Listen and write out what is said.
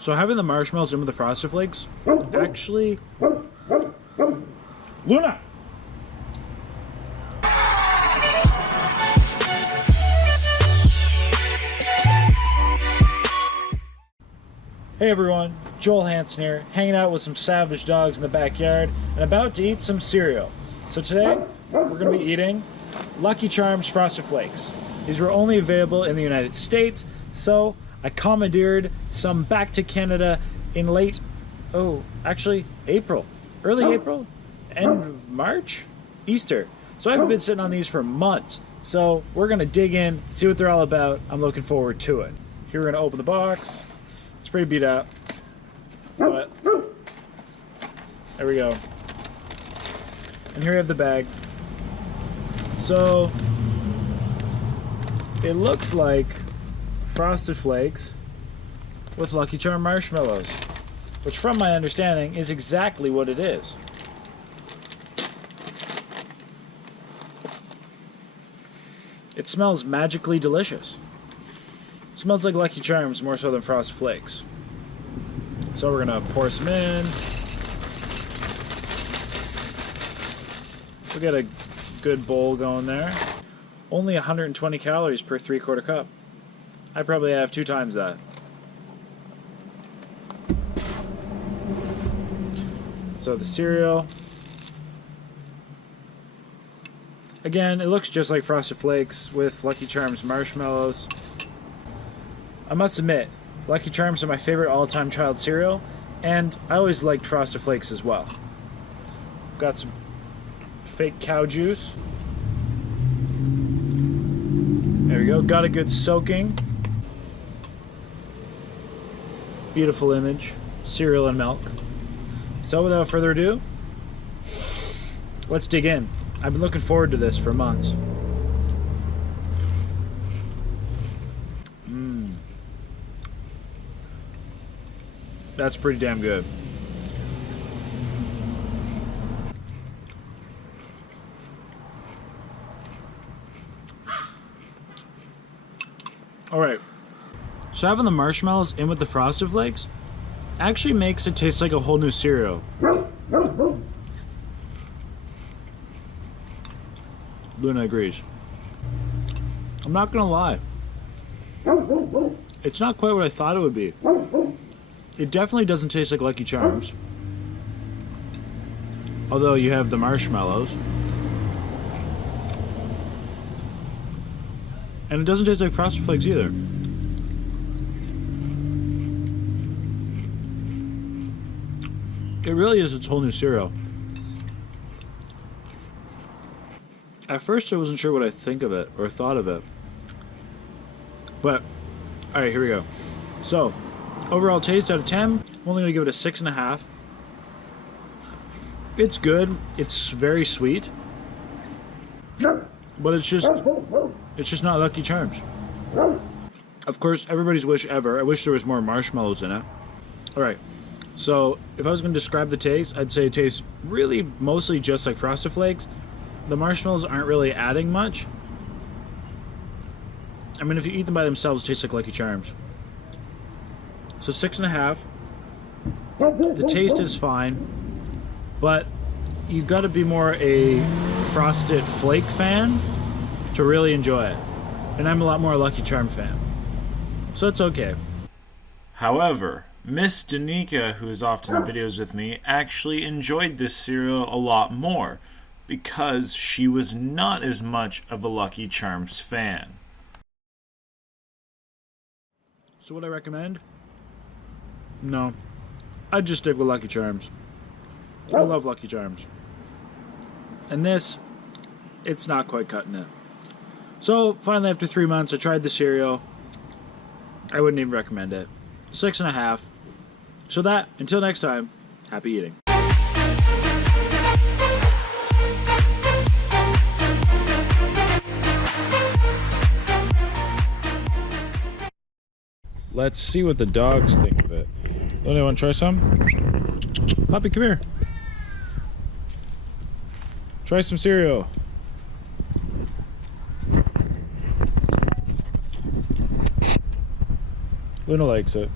So having the marshmallows in with the Frosted Flakes actually... Luna! Hey everyone, Joel Hansen here, hanging out with some savage dogs in the backyard and about to eat some cereal. So today, we're going to be eating Lucky Charms Frosted Flakes. These were only available in the United States, so I commandeered some back to Canada in April. Early April? End of March? Easter. So I've been sitting on these for months. So we're going to dig in, see what they're all about. I'm looking forward to it. Here we're going to open the box. It's pretty beat up, but there we go. And here we have the bag. So it looks like Frosted Flakes with Lucky Charm marshmallows, which from my understanding is exactly what it is. It smells magically delicious. It smells like Lucky Charms more so than Frosted Flakes. So we're gonna pour some in. We'll get a good bowl going there. Only 120 calories per 3/4 cup. I probably have 2 times that. So the cereal. Again, it looks just like Frosted Flakes with Lucky Charms marshmallows. I must admit, Lucky Charms are my favorite all-time child cereal, and I always liked Frosted Flakes as well. Got some fake cow juice. There we go, got a good soaking. Beautiful image, cereal and milk. So without further ado, let's dig in. I've been looking forward to this for months. That's pretty damn good. Alright, so having the marshmallows in with the Frosted Flakes actually makes it taste like a whole new cereal. Luna agrees. I'm not gonna lie. It's not quite what I thought it would be. It definitely doesn't taste like Lucky Charms. Although you have the marshmallows. And it doesn't taste like Frosted Flakes either. It really is its whole new cereal. At first I wasn't sure what I think of it or thought of it. But, alright, here we go. So, overall taste out of 10, I'm only going to give it a 6.5. It's good. It's very sweet. But it's just not Lucky Charms. Of course, everybody's wish ever. I wish there was more marshmallows in it. Alright, so if I was going to describe the taste, I'd say it tastes really mostly just like Frosted Flakes. The marshmallows aren't really adding much. I mean, if you eat them by themselves, it tastes like Lucky Charms. So 6.5. The taste is fine, but you've got to be more a Frosted Flake fan to really enjoy it. And I'm a lot more a Lucky Charm fan. So it's okay. However, Miss Danica, who is often in videos with me, actually enjoyed this cereal a lot more because she was not as much of a Lucky Charms fan. So would I recommend? No. I'd just stick with Lucky Charms. I love Lucky Charms. And this, it's not quite cutting it. So, finally after 3 months, I tried the cereal. I wouldn't even recommend it. 6.5. So that, until next time, happy eating. Let's see what the dogs think of it. Luna, want to try some? Puppy, come here. Try some cereal. Luna likes it.